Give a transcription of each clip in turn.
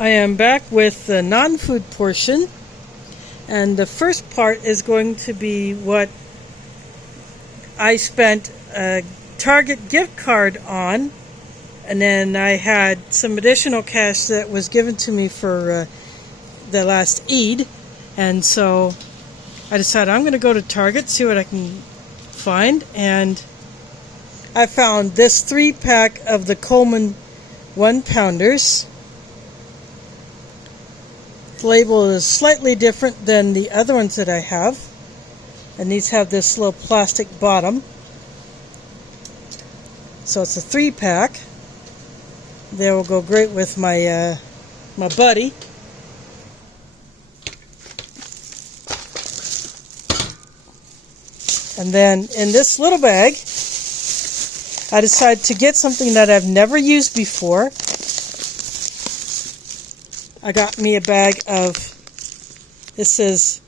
I am back with the non-food portion, and the first part is going to be what I spent a Target gift card on, and then I had some additional cash that was given to me for the last Eid, and so I decided I'm going to go to Target, see what I can find, and I found this 3-pack of the Coleman 1-pounders. The label is slightly different than the other ones that I have, and these have this little plastic bottom. So it's a 3-pack. They will go great with my my buddy. And then in this little bag, I decided to get something that I've never used before. I got me a bag of, this is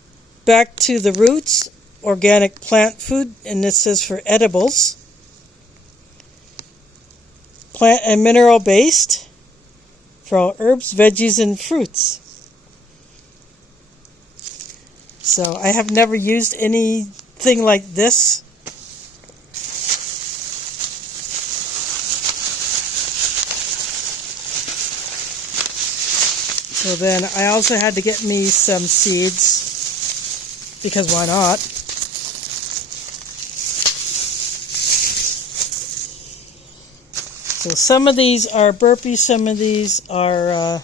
Back to the Roots organic plant food, and this is for edibles. Plant and mineral based for all herbs, veggies, and fruits. So I have never used anything like this. So then I also had to get me some seeds, because why not? So some of these are burpees, some of these are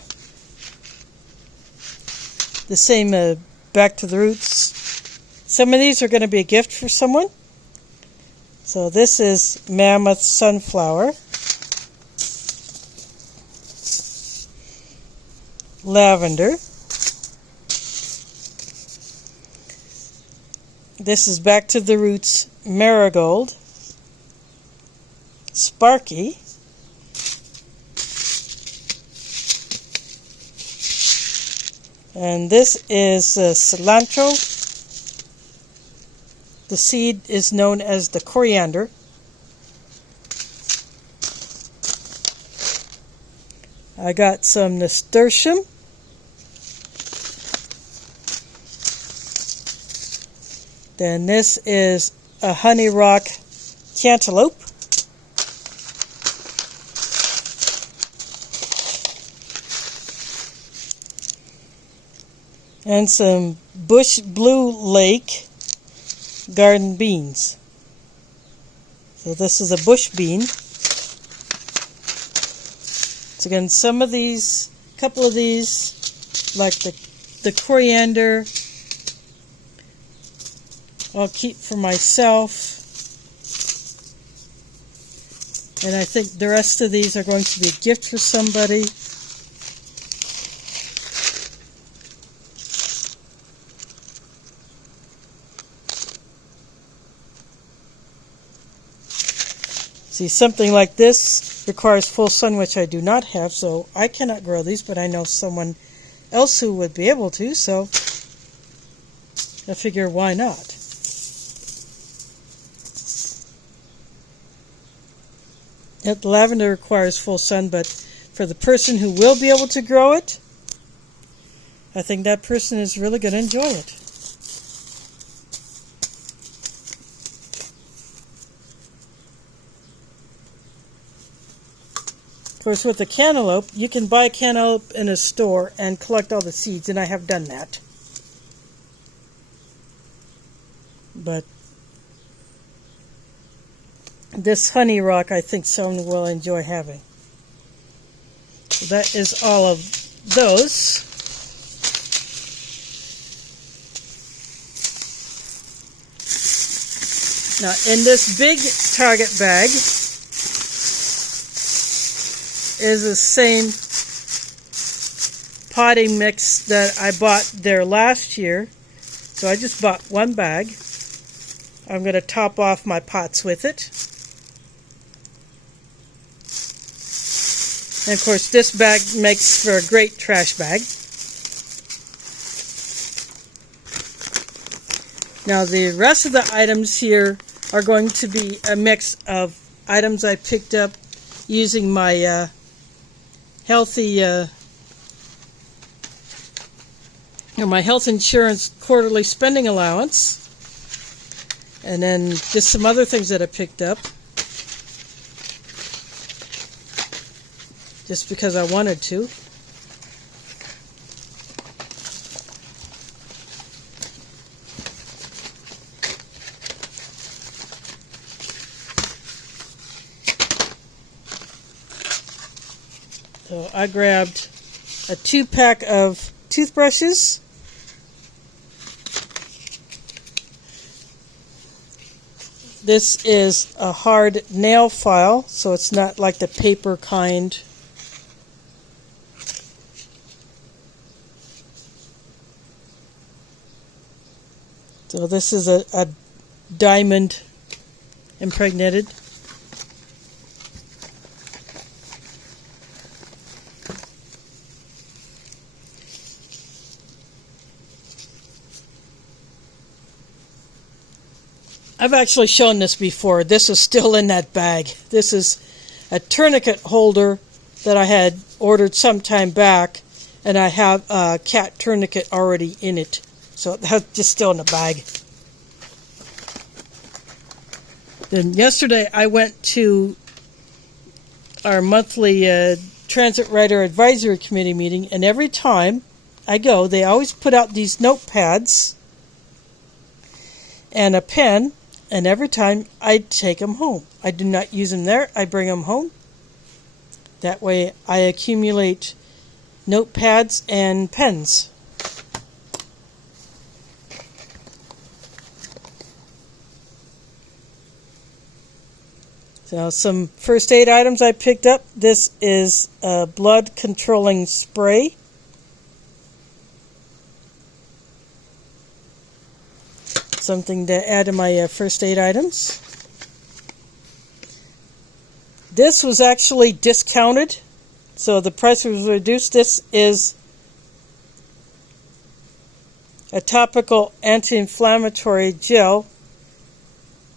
the same Back to the Roots. Some of these are going to be a gift for someone. So this is Mammoth Sunflower. Lavender. This is Back to the Roots Marigold. Sparky. And this is cilantro. The seed is known as the coriander. I got some nasturtium. Then this is a honey rock cantaloupe. And some Bush Blue Lake garden beans. So this is a bush bean. So again, some of these, a couple of these, like the coriander, I'll keep for myself. And I think the rest of these are going to be a gift for somebody. See, something like this requires full sun, which I do not have, so I cannot grow these, but I know someone else who would be able to, so I figure why not? Yep, lavender requires full sun, but for the person who will be able to grow it, I think that person is really going to enjoy it. Of course, with the cantaloupe, you can buy cantaloupe in a store and collect all the seeds, and I have done that. But this honey rock, I think someone will enjoy having. So that is all of those. Now, in this big Target bag is the same potting mix that I bought there last year. So I just bought one bag. I'm going to top off my pots with it. And of course, this bag makes for a great trash bag. Now the rest of the items here are going to be a mix of items I picked up using my healthy and my health insurance quarterly spending allowance, and then just some other things that I picked up just because I wanted to. So I grabbed a 2-pack of toothbrushes. This is a hard nail file, so it's not like the paper kind. So this is a diamond impregnated. I've actually shown this before. This is still in that bag. This is a tourniquet holder that I had ordered some time back, and I have a cat tourniquet already in it. So that's just still in the bag. Then yesterday I went to our monthly Transit Rider Advisory Committee meeting, and every time I go, they always put out these notepads and a pen. And every time I take them home. I do not use them there. I bring them home. That way I accumulate notepads and pens. So some first aid items I picked up. This is a blood controlling spray. Something to add to my first aid items. This was actually discounted, so the price was reduced. This is a topical anti-inflammatory gel.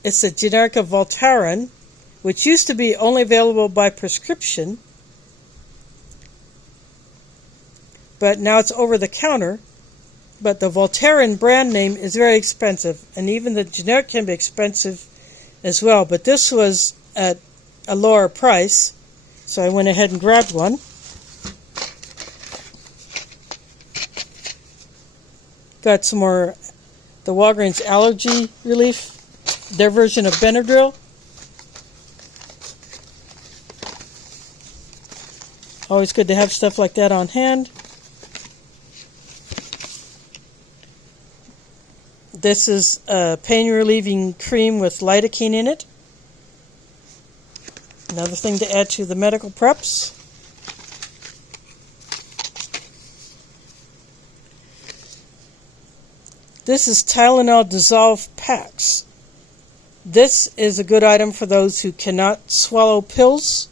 It's a generic of Voltaren, which used to be only available by prescription, but now it's over the counter. But the Voltaren brand name is very expensive, and even the generic can be expensive as well. But this was at a lower price, so I went ahead and grabbed one. Got some more, the Walgreens Allergy Relief, their version of Benadryl. Always good to have stuff like that on hand. This is a pain-relieving cream with lidocaine in it. Another thing to add to the medical preps. This is Tylenol Dissolve Packs. This is a good item for those who cannot swallow pills,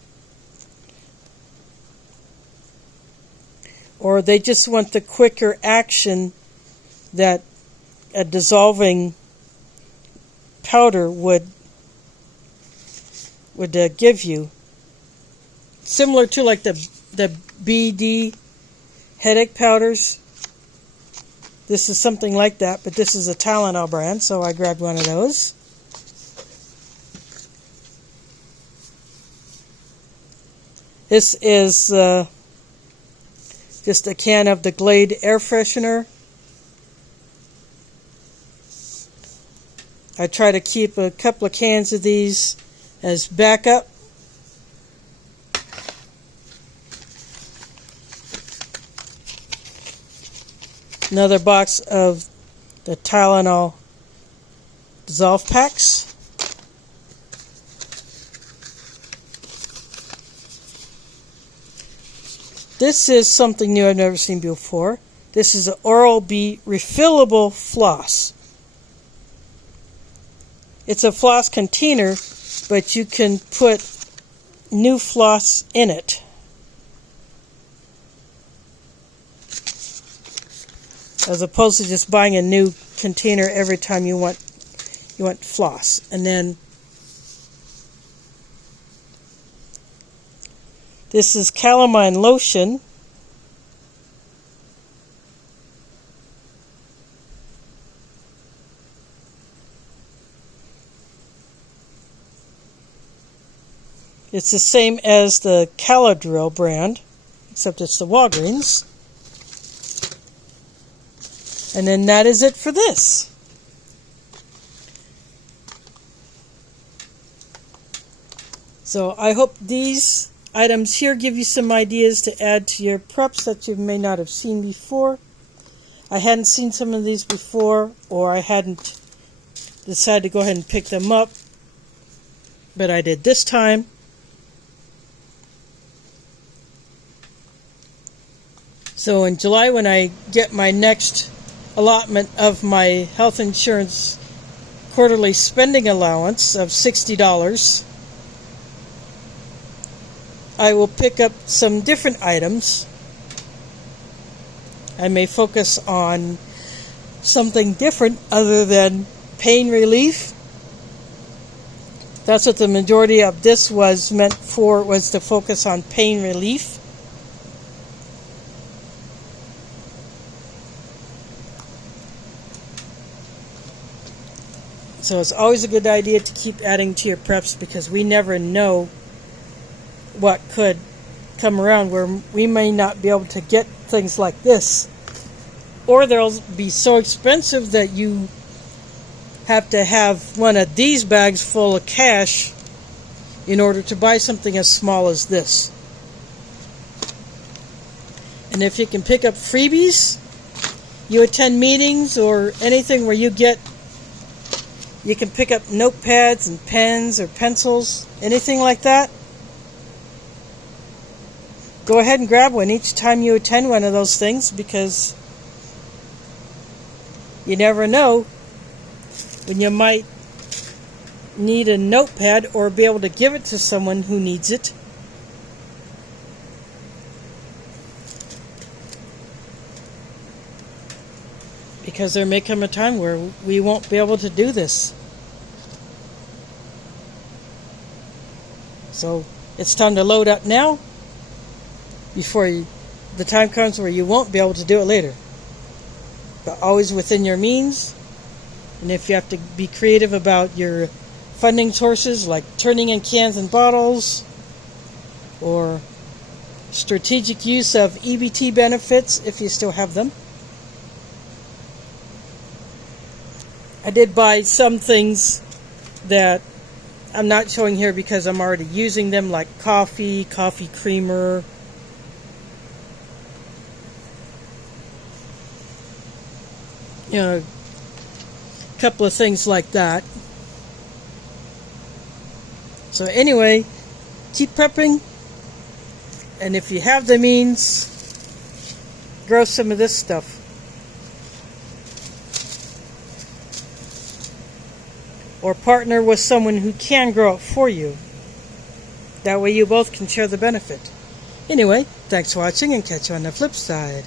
or they just want the quicker action that a dissolving powder would give you. Similar to like the BD headache powders. This is something like that, but this is a Tylenol brand, so I grabbed one of those. This is just a can of the Glade air freshener. I try to keep a couple of cans of these as backup. Another box of the Tylenol Dissolve Packs. This is something new I've never seen before. This is an Oral-B refillable floss. It's a floss container, but you can put new floss in it. As opposed to just buying a new container every time you want floss. And then this is calamine lotion. It's the same as the Caladrill brand, except it's the Walgreens. And then that is it for this. So I hope these items here give you some ideas to add to your preps that you may not have seen before. I hadn't seen some of these before, or I hadn't decided to go ahead and pick them up, but I did this time. So in July, when I get my next allotment of my health insurance quarterly spending allowance of $60, I will pick up some different items. I may focus on something different other than pain relief. That's what the majority of this was meant for, was to focus on pain relief. So it's always a good idea to keep adding to your preps, because we never know what could come around where we may not be able to get things like this, or they'll be so expensive that you have to have one of these bags full of cash in order to buy something as small as this. And if you can pick up freebies, you attend meetings or anything where you can pick up notepads and pens or pencils, anything like that, go ahead and grab one each time you attend one of those things, because you never know when you might need a notepad or be able to give it to someone who needs it. Because there may come a time where we won't be able to do this. So it's time to load up now, before the time comes where you won't be able to do it later. But always within your means. And if you have to be creative about your funding sources, like turning in cans and bottles, or strategic use of EBT benefits if you still have them. I did buy some things that I'm not showing here because I'm already using them, like coffee creamer, a couple of things like that. So anyway, keep prepping, and if you have the means, grow some of this stuff. Or partner with someone who can grow it for you. That way you both can share the benefit. Anyway, thanks for watching, and catch you on the flip side.